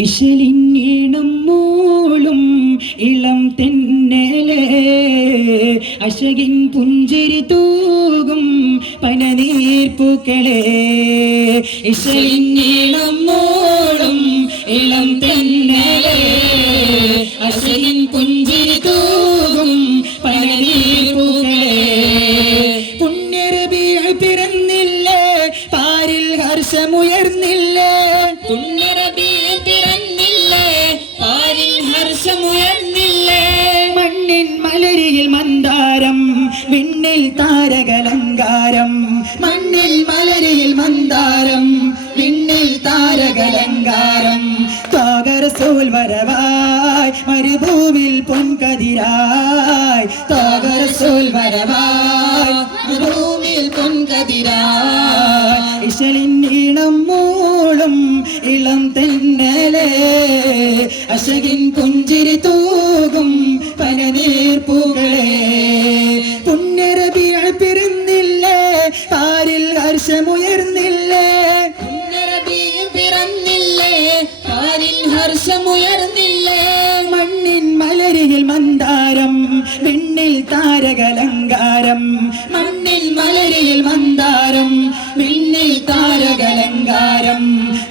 ഇശലിനീണം മൂളും ഇളം തെന്നലേ അശകിൻ പുഞ്ചിരി തൂകും പനനീർപ്പൂക്കളേ ഇശലിനീണം മൂളും ഇളം തെന്നലേ അശകിൻ പുഞ്ചിരി തൂകും പനനീർപ്പൂക്കളേ പുണ്യറബീഉ പിറന്നില്ലേ പാരിൽ ഹർഷമുയർന്നില്ലേ പുണ്യറബീഉ പിറന്നില്ലേ പാരിൽ ഹർഷമുയർന്നില്ലേ മണ്ണിൻ മലരിയിൽ മന്ദാരം വിണ്ണിൽ താരകലങ്കാരം മണ്ണിൽ മലരിയിൽ മന്ദാരം വിണ്ണിൽ താരകലങ്കാരം ത്വാഗറസൂൽ വരവായ് മരുഭൂമിൽ പൊൻകതിരായ് ത്വാഗറസൂൽ വരവായ് മരുഭൂമിൽ പൊൻകതിരായ് ഇശലിൻ ഈണം മൂളും ഇളം തെന്നലേ അശകിൻ പുഞ്ചിരി തൂകും പനനീർപ്പൂക്കളേ പുണ്യറബീഉ പിറന്നില്ലേ പാരിൽ ഹർഷമുയർന്നില്ലേ പുണ്യറബീഉ പിറന്നില്ലേ പാരിൽ ഹർഷമുയർന്നില്ലേ മണ്ണിൻ മലരിയിൽ മന്ദാരം വിണ്ണിൽ താരകലങ്കാരം മണ്ണിൽ മലരിയിൽ മന്ദാരം വിണ്ണിൽ താരകലങ്കാരം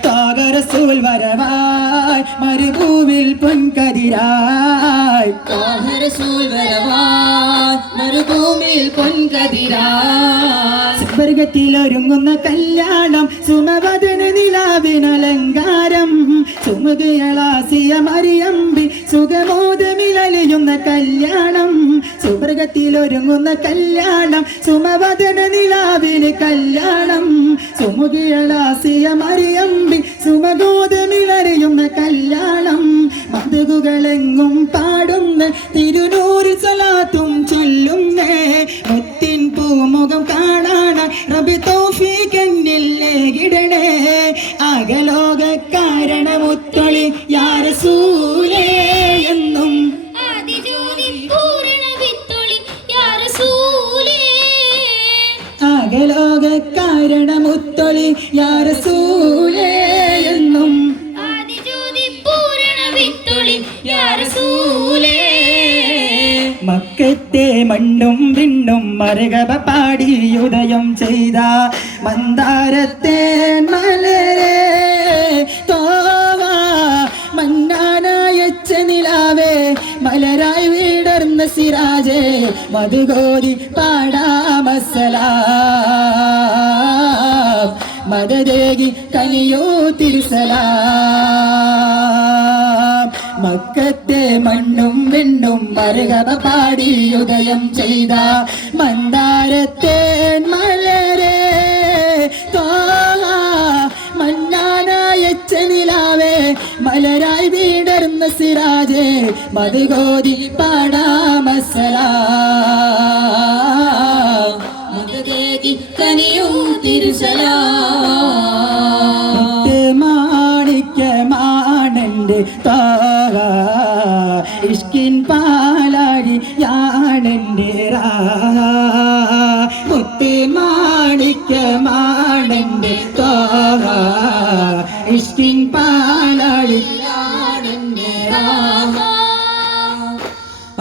ത്വാഗറസൂൽ വരവായ് മരുഭൂമിൽ പൊൻകതിരായ് ത്വാഗറസൂൽ വരവായ് മരുഭൂമിൽ പൊൻകതിരായ് സ്വർഗത്തിലൊരുങ്ങുന്ന കല്യാണം സുമവദന നിലാവിനലങ്കാരം സുമുദിയളാസിയ മറിയമ്പി സുഖമോദമിലലിയുന്ന കല്യാണം സ്വർഗത്തിലൊരുങ്ങുന്ന കല്യാണം സുമവദന നിലാവിന് കല്യാണം സുമുദിയളാസിയ മറിയമ്പി സുമഗോദമിലറിയുന്ന കല്യാണം മധുകുകളെങ്ങും പാടുന്ന തിരുനൂറ് സലാത്തും ചൊല്ലുന്നേ മുത്തിൻ പൂമുഖം കാണാൻ റബ്ബ് തൗഫീഖ് എന്നിലേകിടണേ അകലോക കാരണമുത്തൊളി യാ റസൂലേ എന്നും ആദിജ്യോതി പൂരണ വിത്തൊളി യാ റസൂലേ അകലോക കാരണമുത്തൊളി യാ റസൂലേ എന്നും ആദിജ്യോതി പൂരണ വിത്തൊളി യാ റസൂലേ മക്കത്തെ മണ്ണും വിണ്ണും മരകബ പാടി ഉദയം ചെയ്ത മന്ദാരത്തെ മലരേ തോവ മന്നാനായച്ച നിലാവേ മലരായി വീടർന്ന സിരാജേ മധുഗോതി പാടാമസലാം മദദേകി കനിയോ തിരുസലാം മക്കത്തെ മണ്ണും വിണ്ണും മരകബ പാടി ഉദയം ചെയ്ത മന്ദാരത്തെ മലരേ തോഹ മന്നാനായച്ച നിലാവേ മലരായി വീടർന്ന സിരാജേ മധുഗോതി പാടാമസലാം മദദേകി കനിയോ തിരുസലാം മാണിക്യമാണെൻ്റെ താഹ ഇഷ്കിൻ പാലാഴി യാണെൻ്റെ രാഹ മുത്ത് മാണിക്യമാണെൻ്റെ താഹ ഇഷ്കിൻ പാലാഴി യാണെൻ്റെ രാഹ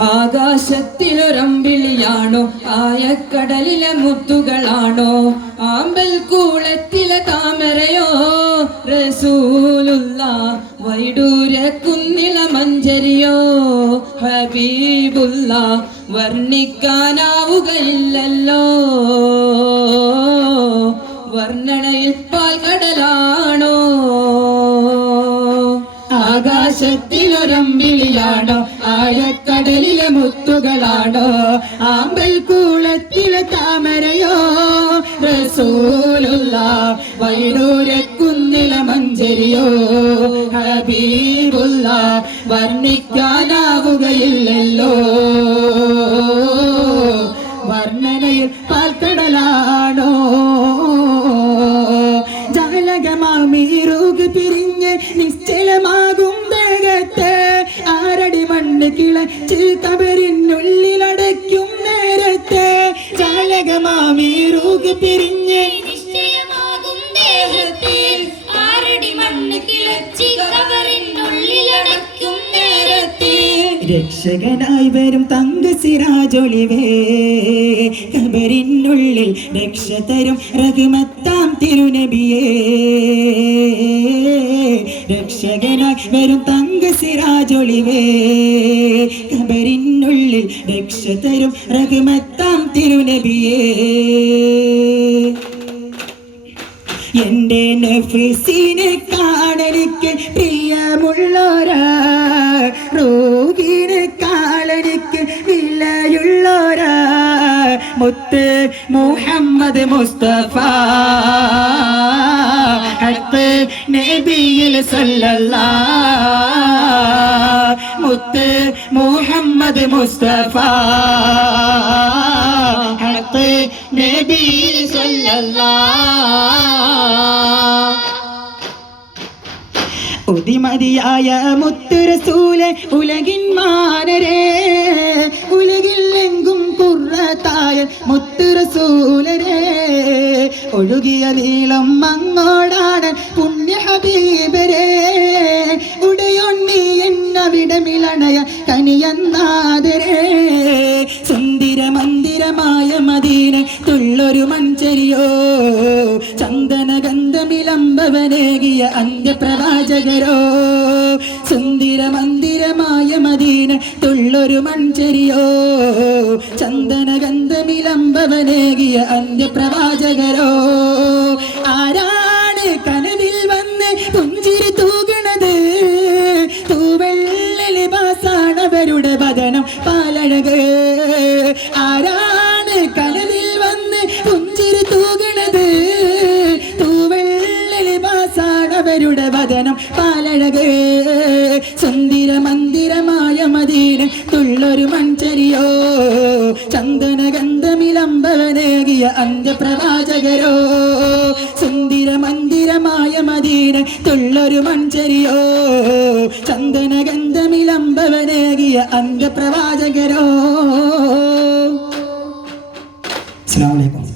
ആകാശത്തിലൊരമ്പിളിയാണോ ആയക്കടലിലെ മുത്തുകളാണോ ആമ്പൽ കൂളത്തിലെ താമരയോ റസൂലുള്ള വൈഡൂര്യ കുന്നില മഞ്ചരിയോ ഹബീബുള്ള വർണ്ണിക്കാനാവുകയില്ലല്ലോ വർണ്ണനയിൽ പാൽക്കടലാണോ ആകാശത്തിലൊരമ്പിളിയാണോ ആഴക്കടലിലെ മുത്തുകളാണോ ആമ്പൽ കൂളത്തിലെ താമരയോ റസൂലുള്ള വൈഡൂര്യക്കുന്നില മഞ്ചരിയോ ഹബീബുള്ള വർണ്ണിക്കാനാവുകയില്ലല്ലോ വർണ്ണനയിൽ പാൽക്കടലാണോ ജാലകമാമീറുക പിരിഞ്ഞ് നിശ്ചലമാകും ദേഹത്ത് ആരടി മണ്ണ് കിളച്ച് കബറിനുള്ളിലടയ്ക്കും നേരത്തെ ജാലക മാമീറൂക്ക് പിരിഞ്ഞ് നിശ്ചയമാകും ദേഹത്തിൽ ആറടി മണ്ണ് കിളച്ചി കബറിനുള്ളിലടയ്ക്കും നേരത്തിൽ രക്ഷകനായി വരും തങ്ക സിറാജൊളിവേ കബറിനുള്ളിൽ രക്ഷ തരും റഹ്മത്താം തിരുനബിയേ രക്ഷകനായി വരും തങ്ക സിറാജൊളിവേ കബറിനുള്ളിൽ രക്ഷ തരും റഹ്മത്താം തിരുനബിയേ എന്റെ നഫ്സിനെ കാണനിക്ക് പ്രിയമുള്ളോരാ റൂഹിനെ കാണനിക്ക് വിലയുള്ളോരാ മുത്ത് മുഹമ്മദ് മുസ്തഫ ഹക്ക് നബിയിൽ സല്ലല്ലാഹ് മുത്ത് മുഹമ്മദ് മുസ്തഫ ഹക്ക് നബിയിൽ സല്ലല്ലാഹ് ഉദിമതിയായ മുത്ത് റസൂലെ ഉലകിൻ മാനരേ ഉലകിൽ എങ്കും കുറത്തായ മുത്ത് റസൂലരേ ഒഴുകിയ നീളം അങ്ങോടാണ് പുണ്യ ഹബീബരേ ഉടയൊണ്ണി എന്നവിടമിളണയ കനിയന്നാദരേ സുന്ദര മന്ദിരമായ മദീന തുള്ളൊരു മഞ്ചരിയോ ചന്ദന ഗന്ധമിലംബവനേകിയ അന്ത്യപ്രവാചകരോ സുന്ദര മന്ദിരമായ മദീന തുള്ളൊരു മഞ്ചരിയോ ചന്ദന ഗന്ധമിലംബവനേകിയ അന്ത്യപ്രവാചകരോ ആരാണ് കനവിൽ വന്ന് പുഞ്ചിരി തൂകണത് തൂവെള്ള ലിബാസാണവരുടെ വദനം പാലഴക് ആരാണ് കനവിൽ വന്ന് പുഞ്ചിരി തൂകണത് തൂവെള്ള ലിബാസാണവരുടെ വദനം പാലഴക് സുന്ദര മന്ദിരമായ മദീന തുള്ളൊരു മഞ്ചരിയോ ചന്ദന ഗന്ധമിലംബവനേകിയ അന്ത്യപ്രവാചകരോ സുന്ദര മന്ദിരമായ മദീന തുള്ളൊരു മഞ്ചരിയോ ചന്ദന ഗന്ധമിലംബവനേകിയ അന്ത്യപ്രവാചകരോ. അസ്സലാമു അലൈക്കും.